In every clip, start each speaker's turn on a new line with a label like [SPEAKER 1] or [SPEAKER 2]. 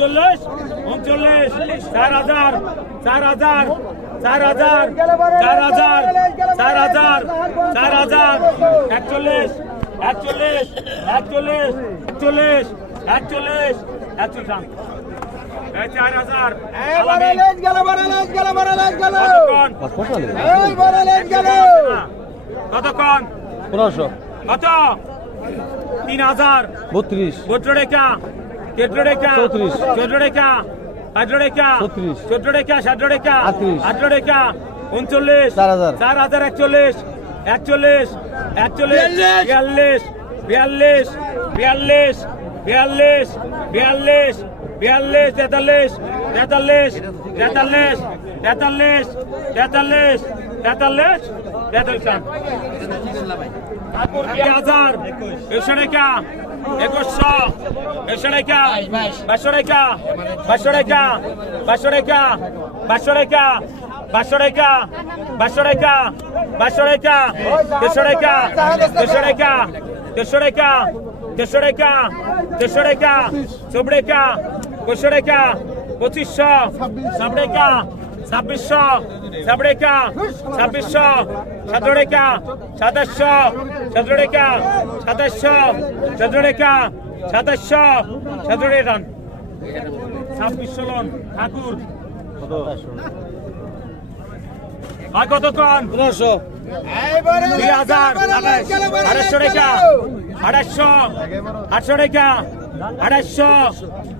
[SPEAKER 1] উনচল্লিশ উনচল্লিশ চার হাজার চার হাজার চার হাজার চার হাজার চার হাজার চার হাজার একচল্লিশ একচল্লিশ একচল্লিশ একচল্লিশ একচল্লিশ একচল্লিশ চার হাজার কতক্ষণ?
[SPEAKER 2] পনেরোশো।
[SPEAKER 1] কত? তিন হাজার।
[SPEAKER 2] বত্রিশ।
[SPEAKER 1] রেখা চোদ্দ
[SPEAKER 2] চৌত্রিশ।
[SPEAKER 1] চোদ্দ রেখা আঠারো
[SPEAKER 2] ছত্রিশ।
[SPEAKER 1] চোদ্দ রেখা সতেরো
[SPEAKER 2] আটত্রিশ।
[SPEAKER 1] আঠারো রেখা উনচল্লিশ
[SPEAKER 2] চার হাজার।
[SPEAKER 1] একচল্লিশ একচল্লিশ একচল্লিশ বিয়াল্লিশ বিয়াল্লিশ বিয়াল্লিশ বিয়াল্লিশ বিয়াল্লিশ বিয়াল্লিশ তেতাল্লিশ তেতাল্লিশ তেতাল্লিশ তেতাল্লিশ তেতাল্লিশ তেতাল্লিশ তেতাল্লিশ হাজার একশো টাকা একুশশো একশো রেখা বাইশশো রেখা বাইশশো রেখা বাইশশো রেখা বাইশশো রেখা বাইশশো রেখা বাইশশো রেখা বাইশশো রেখা দেড়শো রেখা দেড়শো রেখা দেড়শো রেখা দেড়শো রেখা দেড়শো রেখা চোব রেখা কশো রেখা পঁচিশশো সব রেখা ছাব্বিশশো সব রেখা ছাব্বিশশো সাত রেখা সাতাশশো সতেরো টাকা সাতাশশো সতেরো টাকা সাতাশশো সতেরো টাকা ছাব্বিশশো লোন ঠাকুর আর কতক্ষণ
[SPEAKER 2] পনেরোশো
[SPEAKER 1] দুই হাজার আড়াইশো টাকা আড়াইশো আটশো টাকা আড়াইশো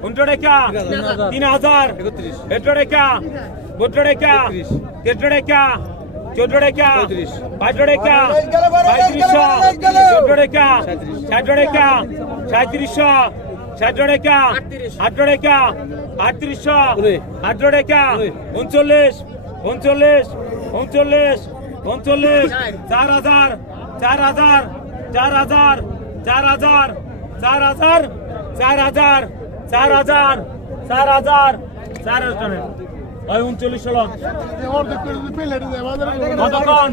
[SPEAKER 1] উনশো টাকা তিন হাজার এটো টাকা বত্র টাকা তেত্র টাকা চোদ্দ টাকা পাঁচশো টাকা পঁয়ত্রিশশো চোদ্দ টাকা ষাট টাকা সাঁত্রিশশো ষাট টাকা আট টাকা আটত্রিশশো আট টাকা উনচল্লিশ উনচল্লিশ উনচল্লিশ উনচল্লিশ চার হাজার চার হাজার চার হাজার চার হাজার চার হাজার চার হাজার চার হাজার চার হাজার চার হাজার ওই উনচল্লিশ সাল কতক্ষণ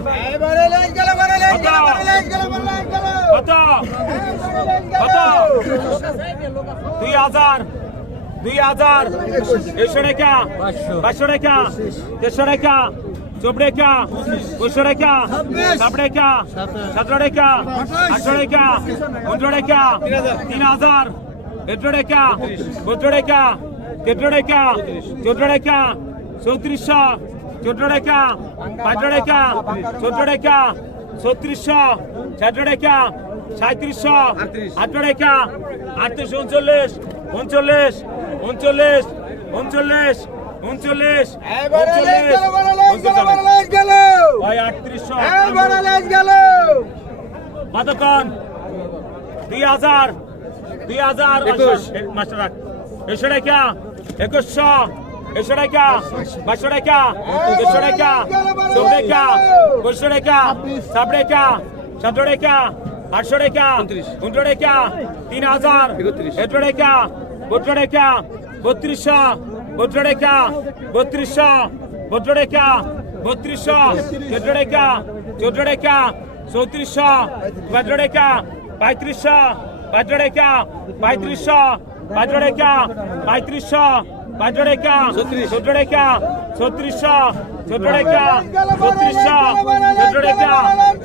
[SPEAKER 1] কত কত দুই হাজার দুই হাজার। একশো রেখা বাইশশো রেখা দেড়শো রেখা চোপ রেখা দুশো রেখা সাত রেখা সতেরো রেখা আটশো রেখা পনেরো রেখা তিন হাজার এটো রেখা বত্র রেখা তেত্র রেখা চোদ্দ রেখা চৌত্রিশশো চোদ্দ টাকা পনেরো টাকা চোদ্দ টাকা ছত্রিশশো চোদ্দ টাকা সাঁত্রিশশো আঠারো টাকা আটত্রিশ উনচল্লিশ উনচল্লিশ উনচল্লিশ উনচল্লিশ উনচল্লিশ ওই আটত্রিশশো কতক্ষণ দুই হাজার দুই হাজার
[SPEAKER 2] একুশ।
[SPEAKER 1] মাস্টার রাখ। এশো টাকা একুশশো এশো টাকা বাইশশো টাকা দেড়শো টাকা চৌদ্দ টাকা পঁচিশশো টাকা সাত টাকা সতেরো টাকা আটশো টাকা উনশো টাকা তিন হাজার এগারো টাকা বত্র টাকা বত্রিশশো বত্র টাকা বত্রিশশো বত্র টাকা বত্রিশশো চোদ্দ টাকা চোদ্দ টাকা চৌত্রিশশো পনেরো টাকা পঁয়ত্রিশশো পনেরো টাকা পঁয়ত্রিশশো পনেরো পাঁচড়েকা সতড়েকা ছত্রিশশো সতড়েকা ছত্রিশশো সতড়েকা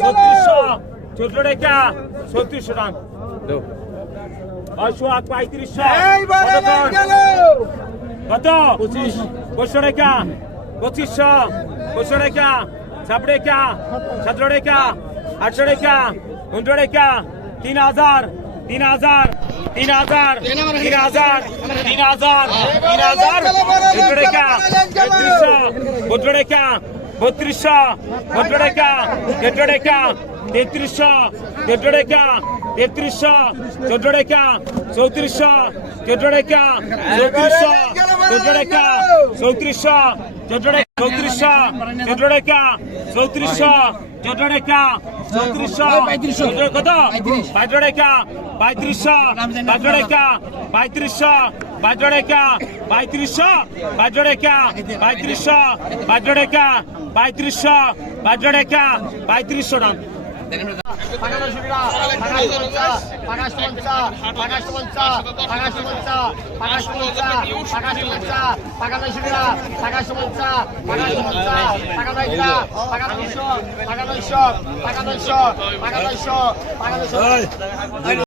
[SPEAKER 1] ছত্রিশশো সতড়েকা ছত্রিশশো টান পাঁচশো পঁয়ত্রিশশো কত পঁচিশ। পঁচড়েকা পঁচিশশো পঁচড়েকা ছাপড়েকা সাতড়েকা আটশো রেখা উনশো রেখা তিন হাজার তিন হাজার তিন হাজার তিন হাজার তিন হাজার তিন হাজার দুশো টাকা তেত্রিশশো বত্র টাকা বত্রিশশো বত্র টাকা তেত্র টাকা তেত্রিশশো চোদ্দ টাকা তেত্রিশশো চোদ্দ টাকা চৌত্রিশশো চোদ্দ টাকা চৌত্রিশশো চোদ্দ টাকা চৌত্রিশশো চোদ্দ টাকা চৌত্রিশশো চোদ্দ টাকা চৌত্রিশশো চোদ্দ টাকা চৌত্রিশশো কত বাইদ্র রেখা পঁয়ত্রিশশো বাইদ্র রেখা পঁয়ত্রিশশো বাইদ্র রেখা পঁয়ত্রিশশো বাইদ্র রেখা পঁয়ত্রিশশো বাইদ্র রেখা পঁয়ত্রিশশো বাইদ্র রেখা পঁয়ত্রিশশো টাকা
[SPEAKER 2] টাকা পাকাশ টাকা নয়শো নয়শো নয়শো নয়শো পাকা নয়শো